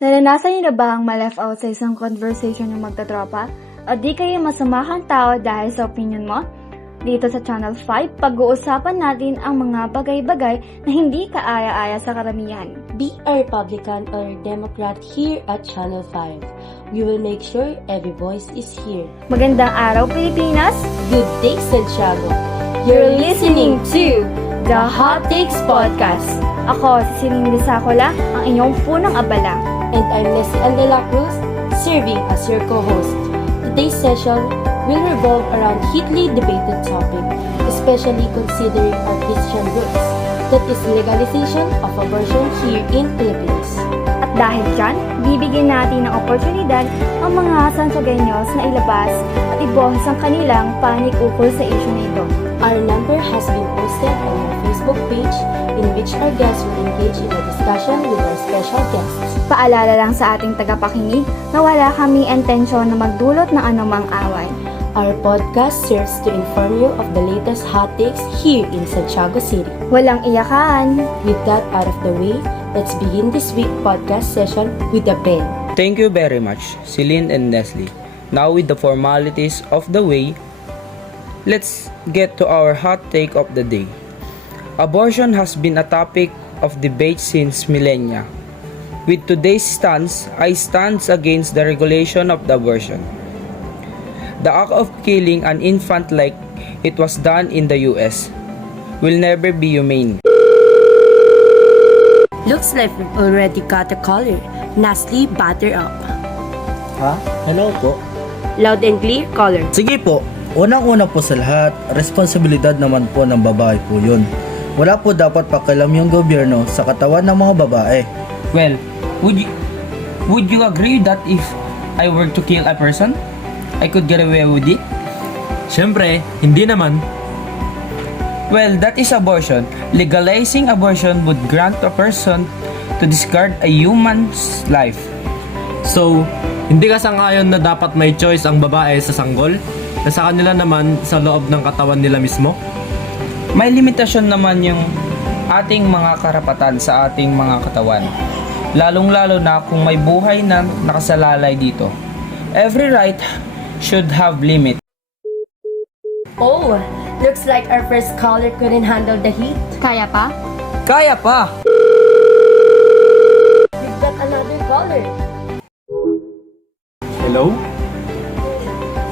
Naranasan niyo na ba ang ma-left out sa isang conversation yung magtatropa? O di kayo masamahang tao dahil sa opinion mo? Dito sa Channel 5, pag-uusapan natin ang mga bagay-bagay na hindi kaaya-aya sa karamihan. Be a Republican or Democrat here at Channel 5. We will make sure every voice is here. Magandang araw, Pilipinas! Good day, Santiago! You're listening to The Hot Takes Podcast. Ako, si Celine Disacola, ang inyong punang abala. And I'm Leslie Andela Cruz, serving as your co-host. Today's session will revolve around hotly debated topic, especially considering our Christian roots, that is legalization of abortion here in Philippines. At dahil dyan, bibigyan natin ng oportunidad ang mga Santiagueños na ilabas at ibuhos ang kanilang panig ukol sa issue na ito. Our number has been posted on our Facebook page in which our guests will engage in a discussion with our special guests. Paalala lang sa ating tagapakinig na wala kaming intensyon na magdulot ng anumang away. Our podcast serves to inform you of the latest hot takes here in Santiago City. Walang iyakan! With that out of the way, let's begin this week's podcast session with a bang. Thank you very much, Celine and Leslie. Now with the formalities of the way, let's get to our hot take of the day. Abortion has been a topic of debate since millennia. With today's stance, I stand against the regulation of the abortion. The act of killing an infant like it was done in the US will never be humane. Looks like we've already got a caller. Nasty, batter up. Ha? Hello po. Loud and clear, caller. Sige po, unang-una po sa lahat, responsibilidad naman po ng babae po yun. Wala po dapat pakialam yung gobyerno sa katawan ng mga babae. Well, would you agree that if I were to kill a person, I could get away with it? Siyempre, hindi naman. Well, that is abortion. Legalizing abortion would grant a person to discard a human's life. So, hindi ka sang-ayon na dapat may choice ang babae sa sanggol? Na sa kanila naman sa loob ng katawan nila mismo? May limitasyon naman yung ating mga karapatan sa ating mga katawan. Lalong-lalo na kung may buhay na nakasalalay dito. Every right should have limit. Oh, looks like our first caller couldn't handle the heat. Kaya pa? Kaya pa! We've got another caller. Hello?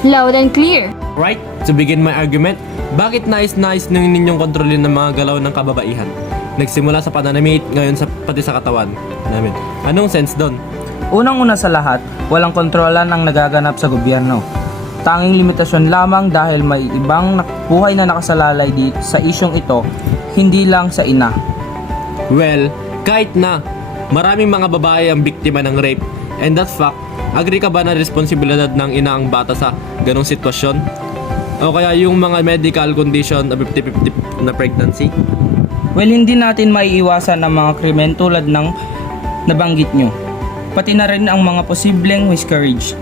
Loud and clear! Right, to begin my argument, bakit nais-nais nang ninyong kontrolin ng mga galaw ng kababaihan? Nagsimula sa pananamit, ngayon pati sa katawan namin. Anong sense doon? Unang-una sa lahat, walang kontrolan ang nagaganap sa gobyerno. Tanging limitasyon lamang dahil may ibang buhay na nakasalalay dito sa isyong ito, hindi lang sa ina. Well, kahit na, maraming mga babae ang biktima ng rape. And that fact, agree ka ba na responsibilidad ng ina ang bata sa ganong sitwasyon? O kaya yung mga medical condition na 50-50 na pregnancy? Well, hindi natin maiiwasan ang mga krimen tulad ng nabanggit nyo. Pati na rin ang mga posibleng miscarriage.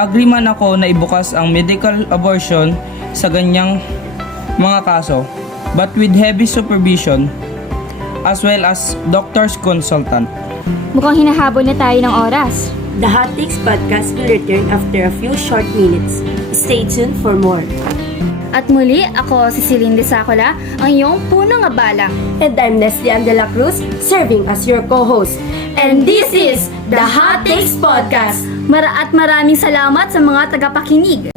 Agree man ako na ibukas ang medical abortion sa ganyang mga kaso, but with heavy supervision as well as doctor's consultant. Mukhang hinahabol na tayo ng oras. The Hot Takes Podcast will return after a few short minutes. Stay tuned for more. At muli, ako si Celine Disacola, ang iyong punang abala. And I'm Leslie Andela Cruz, serving as your co-host. And this is The Hot Takes Podcast. Maraming salamat sa mga tagapakinig.